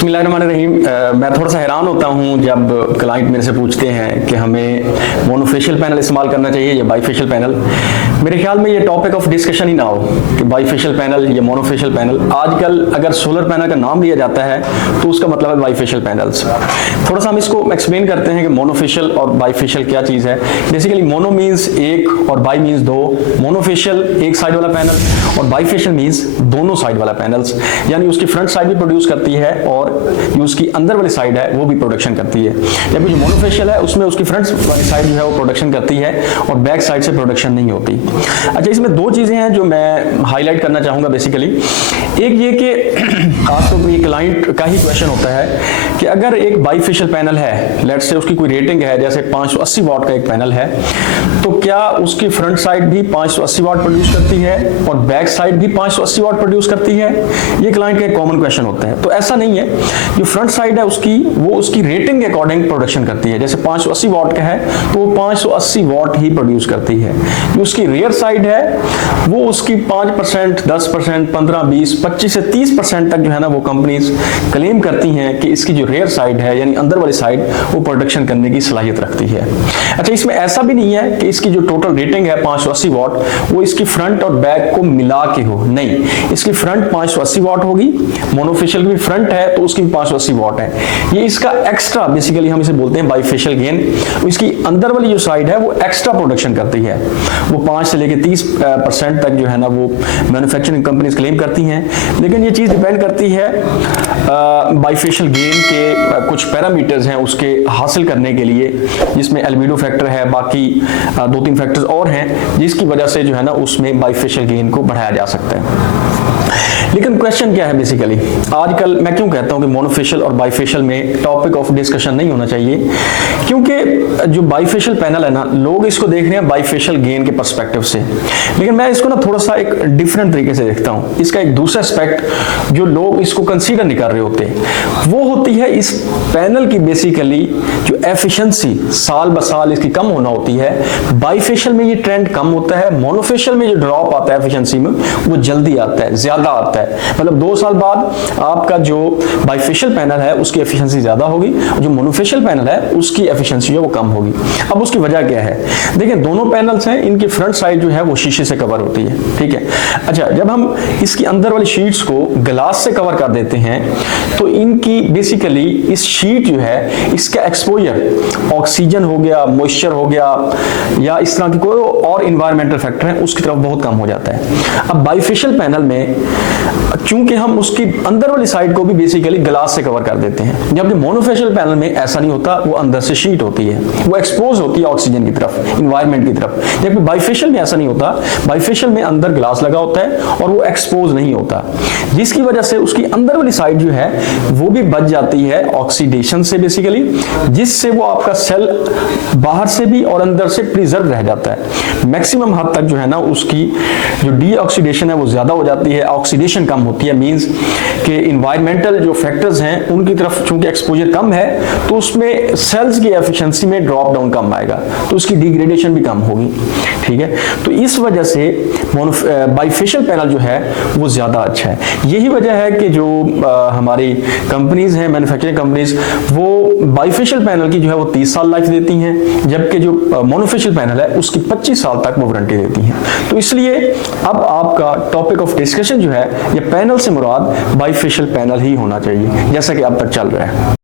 बिस्मिल्लाहिर्रहमानिर्रहीम। मैं थोड़ा सा हैरान होता हूँ जब क्लाइंट मेरे से पूछते हैं कि हमें मोनोफेशियल पैनल इस्तेमाल करना चाहिए या बाईफेशियल पैनल। मेरे ख्याल में ये टॉपिक ऑफ डिस्कशन ही ना हो कि बाईफेशियल पैनल या मोनोफेशियल पैनल। आजकल अगर सोलर पैनल का नाम लिया जाता है तो उसका मतलब है बाईफेशियल पैनल्स। थोड़ा सा हम इसको एक्सप्लेन करते हैं कि मोनोफेशियल और बाईफेशियल क्या चीज़ है। बेसिकली मोनो मीन्स एक और बाई मीन्स दो। मोनोफेशियल एक साइड वाला पैनल और बाईफेशियल मीन्स दोनों साइड वाला पैनल्स, यानी उसकी फ्रंट साइड भी प्रोड्यूस करती है और जो उसकी अंदर वाली साइड है वो भी प्रोडक्शन करती है। जबकि जो मोनोफेशियल है उसमें उसकी फ्रंट वाली साइड जो है वो प्रोडक्शन करती है और बैक साइड से प्रोडक्शन नहीं होती। अच्छा, इसमें दो चीजें हैं जो मैं हाईलाइट करना चाहूंगा बेसिकली। एक ये कि खासतौर पर ये क्लाइंट का ही क्वेश्चन होता है कि अगर एक बाईफेशियल पैनल है, लेट्स से उसकी कोई रेटिंग है जैसे 580 वाट का एक पैनल है, तो क्या उसकी फ्रंट साइड भी 580 वाट प्रोड्यूस करती है और बैक साइड भी 580 वाट प्रोड्यूस करती है? ये क्लाइंट का एक कॉमन क्वेश्चन होता है। तो ऐसा नहीं है। जो फ्रंट साइड है उसकी वो उसकी रेटिंग के अकॉर्डिंग प्रोडक्शन करती है। जैसे 580 वाट का है तो वो 580 वाट ही प्रोड्यूस करती है। जो उसकी रियर साइड है वो उसकी 5%, 10%, 15, 20, 25 से 30% तक जो है ना वो कंपनीज क्लेम करती हैं कि इसकी जो रियर साइड है यानी अंदर वाली साइड वो प्रोडक्शन करने की सलाहियत रखती है। अच्छा, इसमें ऐसा भी नहीं है कि इसकी जो टोटल रेटिंग है 580 वाट वो इसकी फ्रंट और बैक को मिला के हो। नहीं, इसकी फ्रंट 580 वाट होगी। मोनोफेशियल की भी फ्रंट है तो उसकी 580 वाट है। ये इसका एक्स्ट्रा, बेसिकली हम इसे बोलते हैं बाईफेशियल गेन। इसकी अंदर वाली जो साइड है वो एक्स्ट्रा प्रोडक्शन करती है। वो 5 से लेकर 30% तक जो है ना वो मैन्युफैक्चरिंग कंपनीज क्लेम करती हैं। लेकिन ये चीज़ डिपेंड करती है बाईफेशियल गेन के कुछ पैरामीटर्स हैं उसके हासिल करने के लिए, जिसमें एल्बिडो फैक्टर है, बाकी 2-3 फैक्टर्स और हैं जिसकी वजह से जो है ना उसमें बाईफेशियल गेन को बढ़ाया जा सकता है। लेकिन क्वेश्चन क्या है बेसिकली, आजकल मैं क्यों कहता हूं कि मोनोफेशियल और बाईफेशियल में टॉपिक ऑफ डिस्कशन नहीं होना चाहिए? क्योंकि जो बाईफेशियल पैनल है ना, लोग इसको देख रहे हैं बाईफेशियल गेन के पर्सपेक्टिव से, लेकिन मैं इसको ना थोड़ा सा एक डिफरेंट तरीके से देखता हूं। इसका एक दूसरा एस्पेक्ट जो लोग इसको कंसीडर नहीं कर रहे होते वो होती है इस पैनल की बेसिकली जो एफिशिएंसी साल ब साल इसकी कम होना होती है। बाईफेशियल में ये ट्रेंड कम होता है, मोनोफेशियल में जो ड्रॉप आता है एफिशिएंसी में वो जल्दी आता है, ज्यादा आता है। मतलब 2 साल बाद आपका जो बाईफेशियल पैनल है उसकी एफिशिएंसी ज्यादा होगी और जो मोनोफेशियल पैनल है उसकी एफिशिएंसी है वो कम होगी। अब उसकी वजह क्या है? देखिए, दोनों पैनल्स हैं, इनकी फ्रंट साइड जो है वो शीशे से कवर होती है, ठीक है। अच्छा, जब हम इसकी अंदर वाली शीट्स को ग्लास से कवर कर देते हैं तो इनकी बेसिकली इस शीट जो है इसका एक्सपोजर ऑक्सीजन हो गया, मॉइस्चर हो गया या इस तरह की कोई और इन्वायरमेंटल फैक्टर है उसकी तरफ बहुत कम हो जाता है। अब बाईफेशियल पैनल में चूंकि हम उसकी अंदर वाली साइड को भी बेसिकली ग्लास से कवर कर देते हैं, जबकि मोनोफेशियल पैनल में ऐसा नहीं होता, वो अंदर से शीट होती है, वो एक्सपोज होती है ऑक्सीजन की तरफ, इन्वायरमेंट की तरफ। जबकि बाईफेशियल में ऐसा नहीं होता, बाईफेशियल में अंदर ग्लास लगा होता है और वो एक्सपोज नहीं होता, जिसकी वजह से उसकी अंदर वाली साइड जो है वो भी बच जाती है ऑक्सीडेशन से बेसिकली, जिससे वो आपका सेल बाहर से भी और अंदर से प्रिजर्व रह जाता है। मैक्सिमम हद तक जो है ना उसकी जो डीऑक्सीडेशन है वो ज्यादा हो जाती है, ऑक्सीडेशन कम होती है। मींस कि इन्वायरमेंटल जो फैक्टर्स हैं उनकी तरफ चूंकि एक्सपोजर कम है तो उसमें सेल्स की एफिशिएंसी में ड्रॉप डाउन कम आएगा, तो उसकी डिग्रेडेशन भी कम होगी, ठीक है। तो इस वजह से बाईफेशियल पैनल जो है वो ज्यादा अच्छा है। यही वजह है कि जो हमारी कंपनीज हैं, मैन्युफैक्चरिंग कंपनीज, वो बाईफेशियल पैनल की जो है वो 30 साल लाइफ देती हैं, जबकि जो मोनोफेशियल पैनल है उसकी 25 साल तक वो वारंटी देती हैं। तो इसलिए अब आपका टॉपिक ऑफ डिस्कशन जो है ये पैनल से मुराद बाईफेशियल पैनल ही होना चाहिए, जैसा कि अब तक चल रहा है।